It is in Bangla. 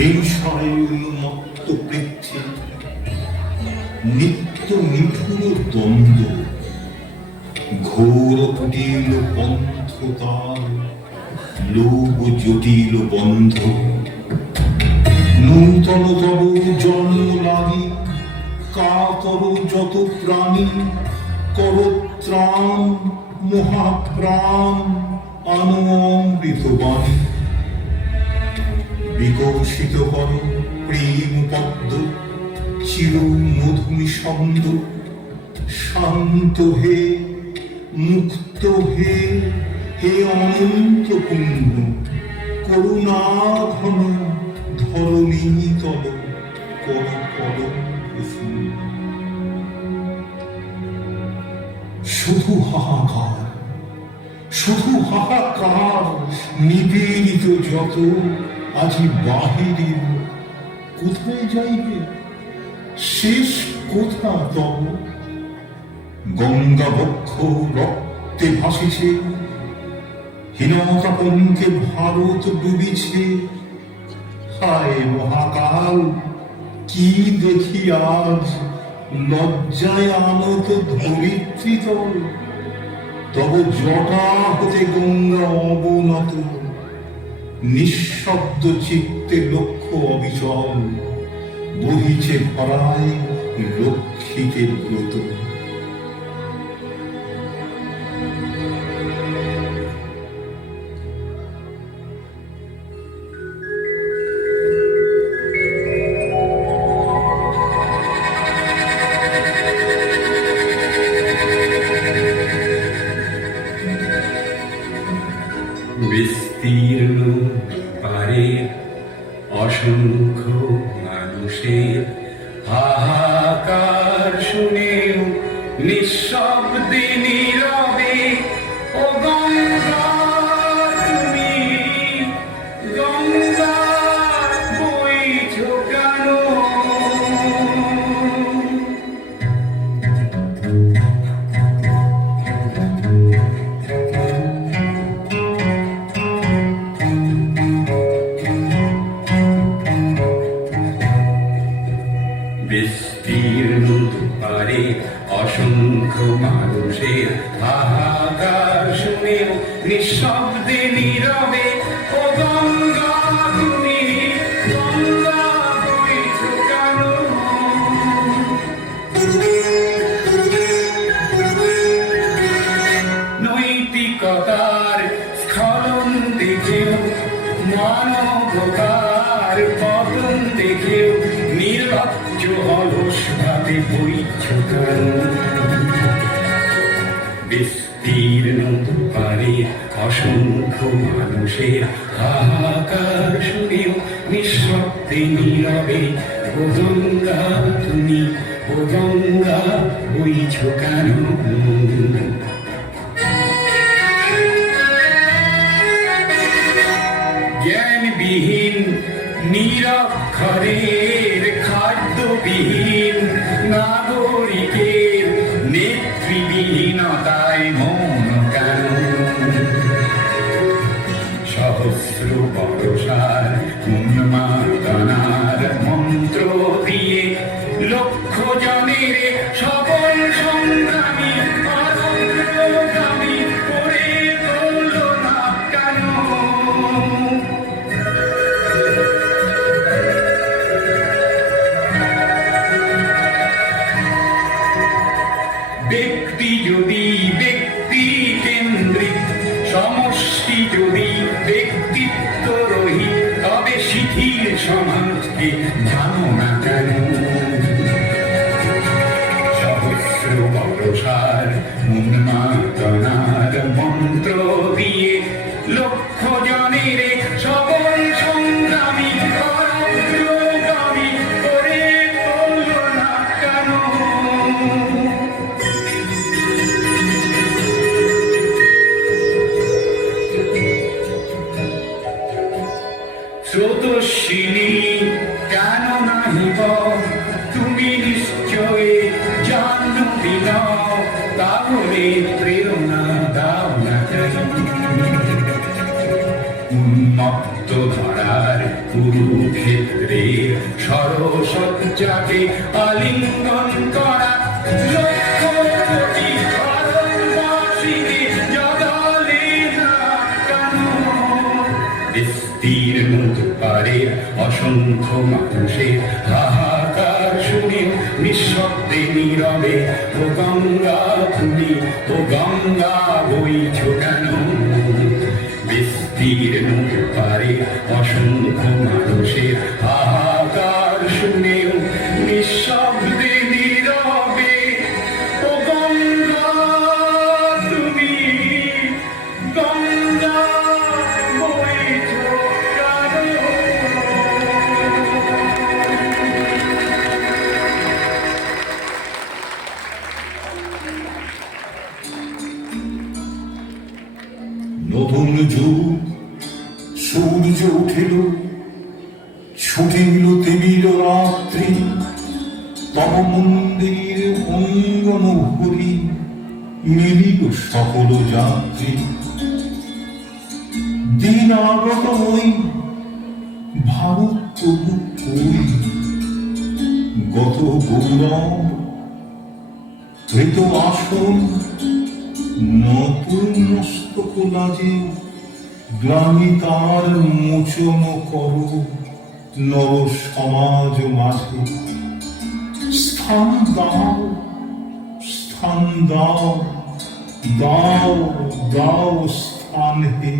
হিংসায় উন্মত্ত পৃথ্বী, নিত্য নিঠুর দ্বন্দ্ব, ঘোর কুটিল পন্থ তার, লোভ জটিল বন্ধ। নূতন তব জন্ম লাগি কাতর যত প্রাণী, কর ত্রাণ মহাপ্রাণ আনো অমৃত বাণী। বিকশিত কর প্রেম পদ্ম, চির মধুমি ছন্দ, শান্ত হে মুক্ত হে, হে অনন্ত পুণ্য, করুণা ঘন ধরণী তল কর কর প্রসন্ন। শুধু হাহাকার, শুধু হাহাকার, নিপীড়িত যত আজি বাহিরের, কোথায় যাইবে শেষ কোথা তব? গঙ্গা বক্ষ রক্তে ভাসিছে, হীনতা পঙ্কে ভারত ডুবিছে। হায় মহাকাল, কি দেখি আজ, লজ্জায় আনত ধরিত্রী তল। তব জটা হতে গঙ্গা অবনত, নিঃশব্দ চিত্তে লক্ষ্য অবিচল, বহিছে ভরায় লক্ষ্মীকে ব্রত। বিস্তীর্ণ পারে অসংখ্য মানুষের হাহাকার শুনেও নিঃশব্দে নীরবে, ও গঙ্গা তুমি, গঙ্গা বইছো কেন? বিস্তীর্ণ পারে অসংখ্য মানুষের হাহাকার শুনেও নিঃশব্দে নীরবে, ও গঙ্গা তুমি, গঙ্গা বইছো কেন? নৈতিকতার স্খলন দেখেও, মানবতার পতন দেখেও নির্লজ্জ অলস ভাবে বইছ কেন? বিস্তীর্ণ পারে অসংখ্য মানুষের হাহাকার শুনেও নিঃশব্দে নীরবে, ও গঙ্গা তুমি, ও গঙ্গা বইছ কেন? জ্ঞানবিহীন নিরক্ষরের, খাদ্যবিহীন নাগরিকের নেতৃবিহীনতায় মন কেন? সহস্র বর্ষার উন্মাদনার মন্ত্র দিয়ে লক্ষ জনের সবল সংগ্রামী অগ্রগামী করে তোল না কেন? ব্যক্তি যদি ব্যক্তি কেন্দ্রিক, সমষ্টি যদি ব্যক্তিত্ব রহিত, তবে শিথিল সমাজকে জানো না কেন? সহস্র বর্ষার উন্মাদনার মন্ত্র দিয়ে লক্ষ জনের সবল সংগ্রামী অগ্রগামী করে তোল না কেন? স্রোতস্বিনী কেন নাহিব, তুমি নিশ্চয় জাহ্নবী নও, তাহলে প্রেরণা দাও না কেন? মত্ত ধরার কুরুক্ষেত্রে সরসজ্জাকে আলিঙ্গন করা লক্ষ কোটি ভারতবাসীকে জগালে না কেন? বিস্তীর্ণ দুয়ারে অসংখ্য মানুষের হাহাকার শুনে নিঃশব্দে নীরবে ও গঙ্গা তুমি ও গঙ্গা বইছ কেন? বিস্তীর্ণ দুয়ারে অসংখ্য মানুষের হাহাকার শুনেও নিঃশব্দে নীরবে ও গঙ্গা তুমি গঙ্গা বইছ কেন? নতুন যুগ সূর্য উঠিল, ছুটিল তিমির রাত্রি, তব মন্দির অঙ্গন ভরি মিলিল সকল যাত্রী। দিন আগত ওই ভারত তবু কই, গত গৌরব হৃত আসন, নতুন মস্তক লাজে গ্লানি তার মোচন কর নর সমাজ মাঝে। স্থান দাও, স্থান দাও, দাও দাও স্থান হে।